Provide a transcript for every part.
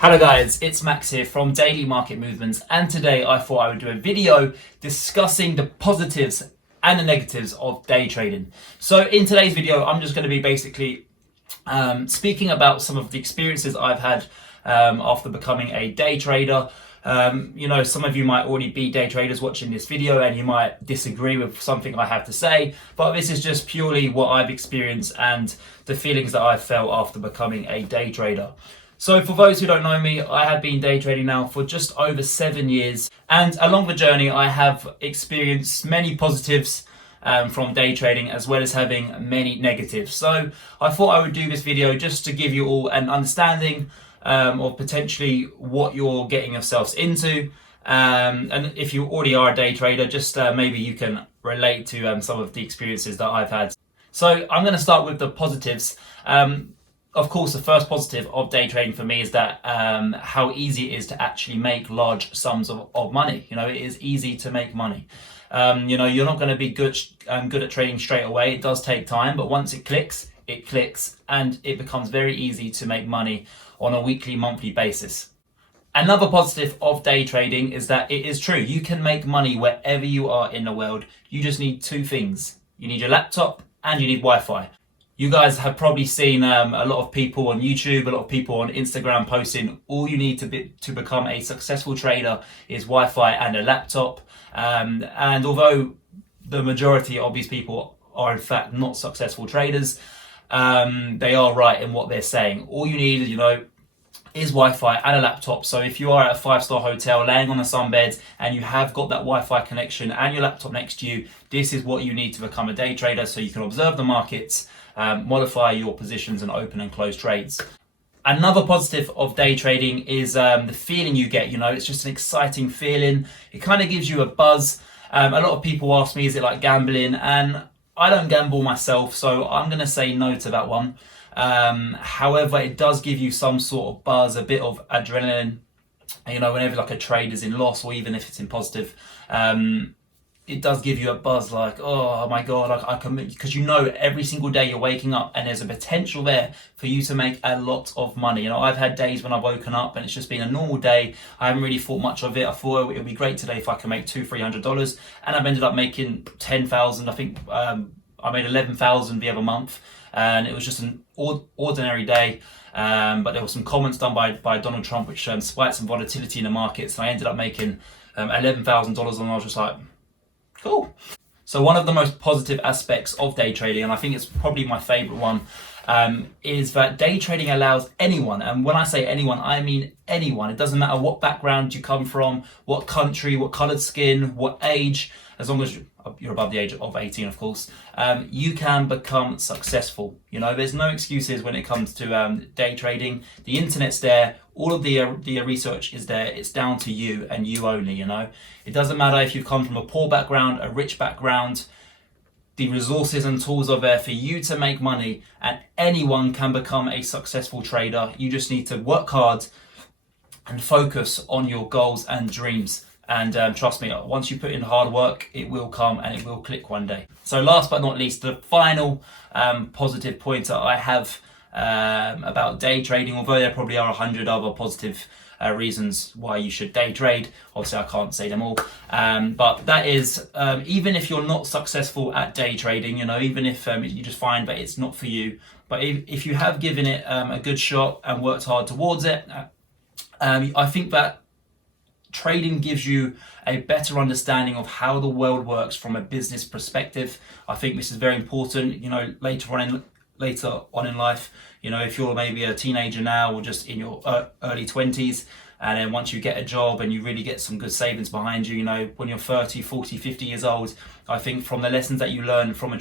Hello guys, it's Max here from Daily Market Movements, and today I thought I would do a video discussing the positives and the negatives of day trading. So in today's video, I'm just going to be basically speaking about some of the experiences I've had after becoming a day trader. Some of you might already be day traders watching this video and you might disagree with something I have to say, but this is just purely what I've experienced and the feelings that I've felt after becoming a day trader. So for those who don't know me, I have been day trading now for just over 7 years, and along the journey I have experienced many positives from day trading as well as having many negatives. So I thought I would do this video just to give you all an understanding of potentially what you're getting yourselves into, and if you already are a day trader, just maybe you can relate to some of the experiences that I've had. So I'm going to start with the positives. Of course, the first positive of day trading for me is that how easy it is to actually make large sums of money. It is easy to make money. You're not going to be good at trading straight away. It does take time, but once it clicks, and it becomes very easy to make money on a weekly, monthly basis. Another positive of day trading is that it is true. You can make money wherever you are in the world. You just need two things. You need your laptop and you need Wi-Fi. You guys have probably seen a lot of people on YouTube, a lot of people on Instagram posting, all you need to become a successful trader is Wi-Fi and a laptop. And although the majority of these people are in fact not successful traders, they are right in what they're saying. All you need, is Wi-Fi and a laptop. So if you are at a 5-star hotel laying on a sunbed and you have got that Wi-Fi connection and your laptop next to you, this is what you need to become a day trader, so you can observe the markets, modify your positions and open and close trades. Another positive of day trading is the feeling you get. It's just an exciting feeling. It kind of gives you a buzz. A lot of people ask me, is it like gambling? And I don't gamble myself, so I'm going to say no to that one. However, it does give you some sort of buzz, a bit of adrenaline. Whenever like a trade is in loss, or even if it's in positive, it does give you a buzz, like, oh my god, I can, because every single day you're waking up and there's a potential there for you to make a lot of money. I've had days when I've woken up and it's just been a normal day. I haven't really thought much of it. I thought it would be great today if I can make $200-300, and I've ended up making 10,000. I think I made 11,000 the other month, and it was just an ordinary day. But there were some comments done by Donald Trump which spiked some volatility in the markets, and I ended up making $11,000, and I was just like, cool. So one of the most positive aspects of day trading, and I think it's probably my favorite one, is that day trading allows anyone, and when I say anyone, I mean anyone. It doesn't matter what background you come from, what country, what colored skin, what age, as long as you're above the age of 18, of course, you can become successful. There's no excuses when it comes to day trading. The internet's there. All of the research is there. It's down to you and you only. It doesn't matter if you've come from a poor background, a rich background. The resources and tools are there for you to make money, and anyone can become a successful trader. You just need to work hard and focus on your goals and dreams. And trust me, once you put in hard work, it will come and it will click one day. So last but not least, the final positive pointer I have about day trading, although there probably are 100 other positive reasons why you should day trade. Obviously, I can't say them all. But that is, even if you're not successful at day trading, even if you just find that it's not for you, but if you have given it a good shot and worked hard towards it, I think that trading gives you a better understanding of how the world works from a business perspective. I think this is very important. Later on in life, if you're maybe a teenager now or just in your early 20s, and then once you get a job and you really get some good savings behind you, when you're 30, 40, 50 years old, I think from the lessons that you learn from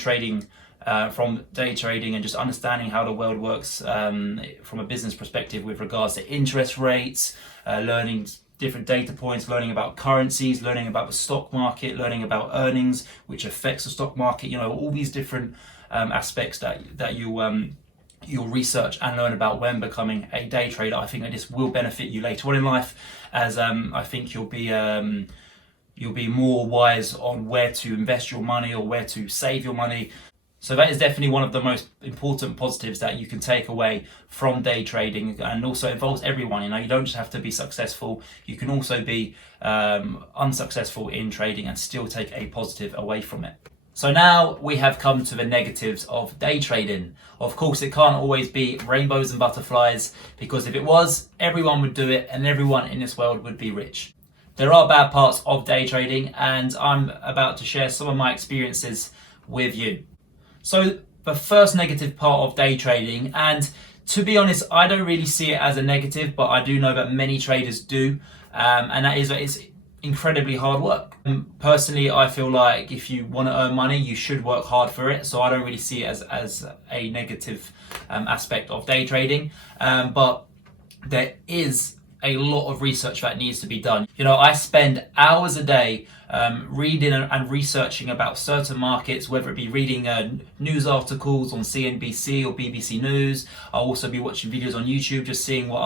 from day trading and just understanding how the world works from a business perspective with regards to interest rates, learning different data points, learning about currencies, learning about the stock market, learning about earnings, which affects the stock market, all these different aspects that you'll research and learn about when becoming a day trader. I think that this will benefit you later on in life, as I think you'll be more wise on where to invest your money or where to save your money. So that is definitely one of the most important positives that you can take away from day trading, and also involves everyone. You don't just have to be successful. You can also be unsuccessful in trading and still take a positive away from it. So now we have come to the negatives of day trading. Of course, it can't always be rainbows and butterflies, because if it was, everyone would do it and everyone in this world would be rich. There are bad parts of day trading, and I'm about to share some of my experiences with you. So the first negative part of day trading, and to be honest, I don't really see it as a negative, but I do know that many traders do, and that is that it's incredibly hard work. Personally, I feel like if you want to earn money, you should work hard for it. So I don't really see it as a negative aspect of day trading, but there is a lot of research that needs to be done. I spend hours a day reading and researching about certain markets, whether it be reading news articles on CNBC or BBC News. I'll also be watching videos on YouTube, just seeing what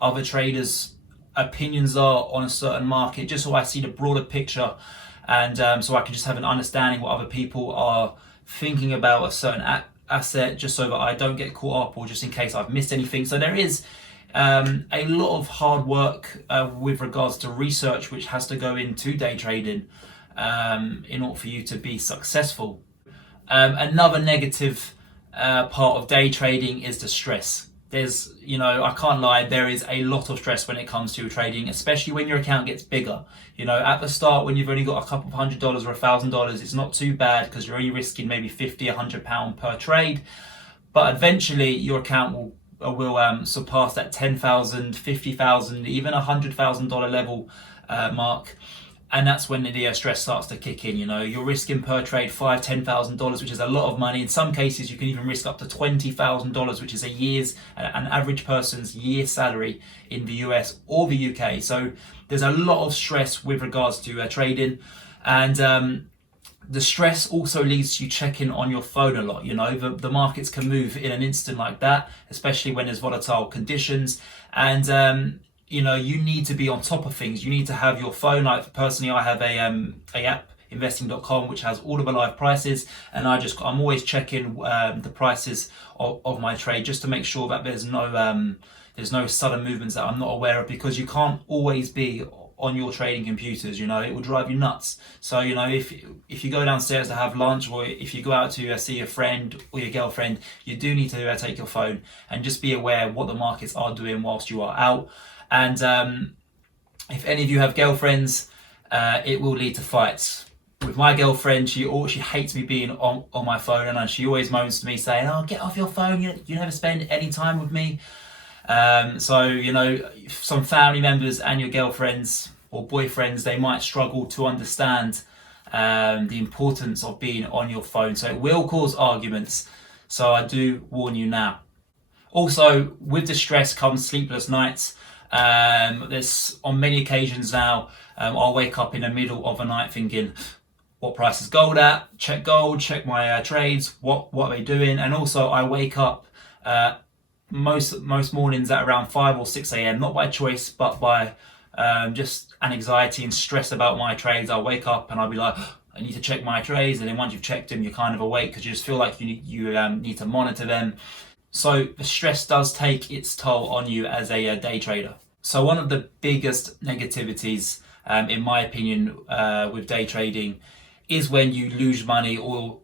other traders' opinions are on a certain market, just so I see the broader picture, and so I can just have an understanding what other people are thinking about a certain asset, just so that I don't get caught up, or just in case I've missed anything. So there is a lot of hard work with regards to research which has to go into day trading in order for you to be successful. Another negative part of day trading is the stress. There's, I can't lie, there is a lot of stress when it comes to trading, especially when your account gets bigger. At the start, when you've only got a couple of $100 or $1,000, it's not too bad, because you're only risking maybe £50, £100 per trade. But eventually your account will surpass that $10,000, $50,000, even $100,000 level mark, and that's when the stress starts to kick in. You're risking per trade $5,000, $10,000, which is a lot of money. In some cases, you can even risk up to $20,000, which is an average person's year salary in the US or the UK. So there's a lot of stress with regards to trading, and the stress also leads to you checking on your phone a lot. The markets can move in an instant like that, especially when there's volatile conditions. And, you need to be on top of things. You need to have your phone. Like personally, I have a app, investing.com, which has all of the live prices. And I'm always checking the prices of my trade, just to make sure that there's no sudden movements that I'm not aware of, because you can't always be on your trading computers. It will drive you nuts. So if you go downstairs to have lunch, or if you go out to see your friend or your girlfriend, you do need to take your phone and just be aware of what the markets are doing whilst you are out. And if any of you have girlfriends, it will lead to fights. With my girlfriend, she hates me being on my phone, and she always moans to me saying, "Oh, get off your phone, you never spend any time with me." So, some family members and your girlfriends or boyfriends, they might struggle to understand the importance of being on your phone. So it will cause arguments. So I do warn you now. Also, with the stress comes sleepless nights. There's on many occasions now, I'll wake up in the middle of the night thinking, what price is gold at? Check gold, check my trades, what are they doing? And also I wake up most mornings at around 5 or 6 a.m, not by choice, but by just an anxiety and stress about my trades. I'll wake up and I'll be like, I need to check my trades, and then once you've checked them, you're kind of awake because you just feel like you need to monitor them. So the stress does take its toll on you as a day trader. So one of the biggest negativities, in my opinion, with day trading is when you lose money, or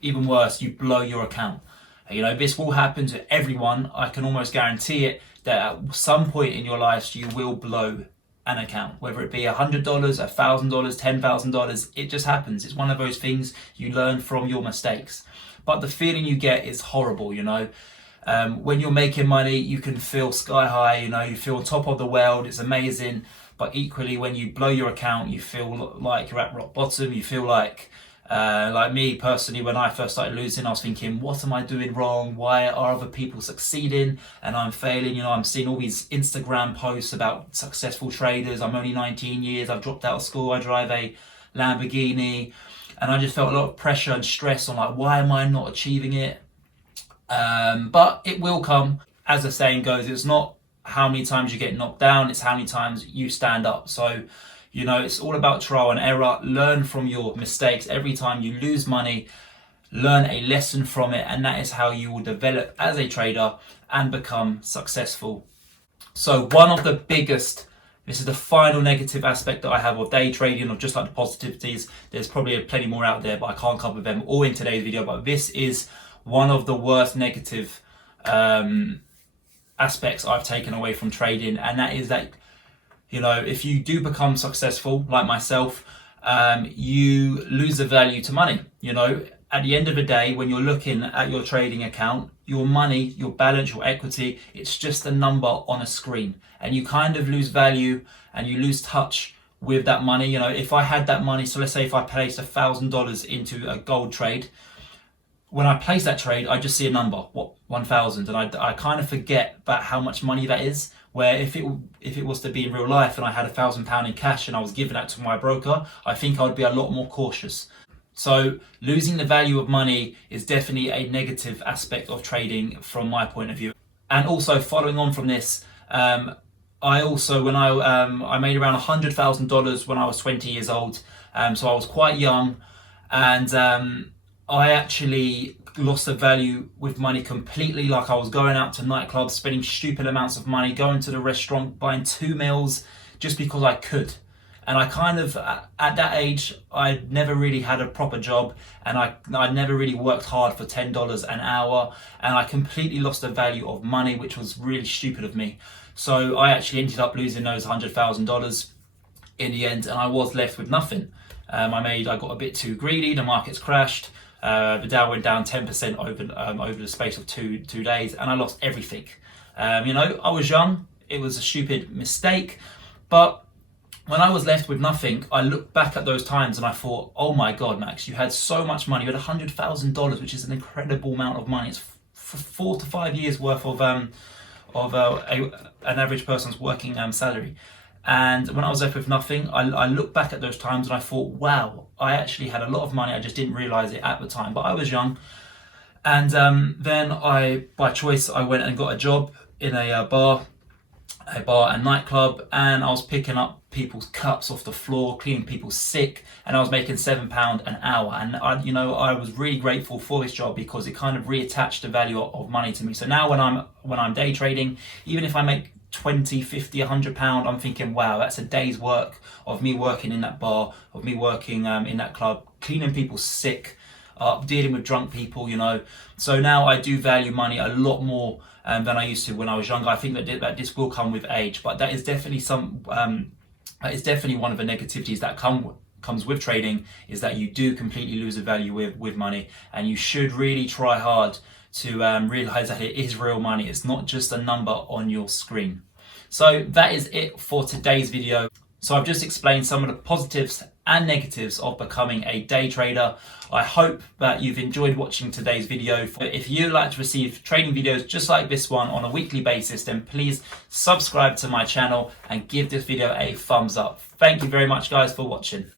even worse, you blow your account. This will happen to everyone. I can almost guarantee it, that at some point in your life you will blow an account, whether it be $100, $1,000, $10,000. It just happens. It's one of those things. You learn from your mistakes, but the feeling you get is horrible. When you're making money, you can feel sky high. You feel on top of the world. It's amazing. But equally, when you blow your account, you feel like you're at rock bottom. You feel like me personally, when I first started losing, I was thinking, what am I doing wrong? Why are other people succeeding and I'm failing? I'm seeing all these Instagram posts about successful traders. I'm only 19 years. I've dropped out of school. I drive a Lamborghini. And I just felt a lot of pressure and stress on why am I not achieving it? But it will come. As the saying goes, it's not how many times you get knocked down, it's how many times you stand up. So, it's all about trial and error. Learn from your mistakes. Every time you lose money, learn a lesson from it, and that is how you will develop as a trader and become successful. So one of the biggest, this is the final negative aspect that I have of day trading, or just like the positivities. There's probably plenty more out there, but I can't cover them all in today's video. But this is one of the worst negative aspects I've taken away from trading, and that is that, you know, if you do become successful, like myself, you lose the value to money. You know, at the end of the day, when you're looking at your trading account, your money, your balance, your equity, it's just a number on a screen, and you kind of lose value and you lose touch with that money. You know, if I had that money, so let's say if I placed $1,000 into a gold trade, when I place that trade, I just see a number, 1,000, and I kind of forget about how much money that is. Where if it was to be in real life and I had £1,000 in cash and I was giving that to my broker, I think I would be a lot more cautious. So losing the value of money is definitely a negative aspect of trading from my point of view. And also following on from this, I also, when I made around $100,000 when I was 20 years old, so I was quite young, and I actually lost the value with money completely. Like, I was going out to nightclubs, spending stupid amounts of money, going to the restaurant, buying 2 meals just because I could. And I kind of, at that age, I never really had a proper job, and I never really worked hard for $10 an hour, and I completely lost the value of money, which was really stupid of me. So I actually ended up losing those $100,000 in the end, and I was left with nothing. I got a bit too greedy, the markets crashed, the Dow went down 10% over the space of two days, and I lost everything. You know, I was young, it was a stupid mistake, but when I was left with nothing, I looked back at those times and I thought, oh my God, Max, you had so much money. You had $100,000, which is an incredible amount of money. It's 4 to 5 years worth of an average person's working salary. And when I was left with nothing, I looked back at those times and I thought, wow, I actually had a lot of money. I just didn't realize it at the time, but I was young. And then by choice, I went and got a job in a bar and nightclub, and I was picking up people's cups off the floor, cleaning people's sick, and I was making £7 an hour. And I was really grateful for this job because it kind of reattached the value of money to me. So now when I'm day trading, even if I make 20, 50, £100, I'm thinking, wow, that's a day's work of me working in that bar, of me working in that club, cleaning people's sick, dealing with drunk people, you know. So now I do value money a lot more than I used to when I was younger. I think that this will come with age, but that is definitely one of the negativities that comes with trading, is that you do completely lose the value with money, and you should really try hard to realize that it is real money. It's not just a number on your screen. So that is it for today's video. So I've just explained some of the positives and negatives of becoming a day trader. I hope that you've enjoyed watching today's video. If you'd like to receive trading videos just like this one on a weekly basis, then please subscribe to my channel and give this video a thumbs up. Thank you very much, guys, for watching.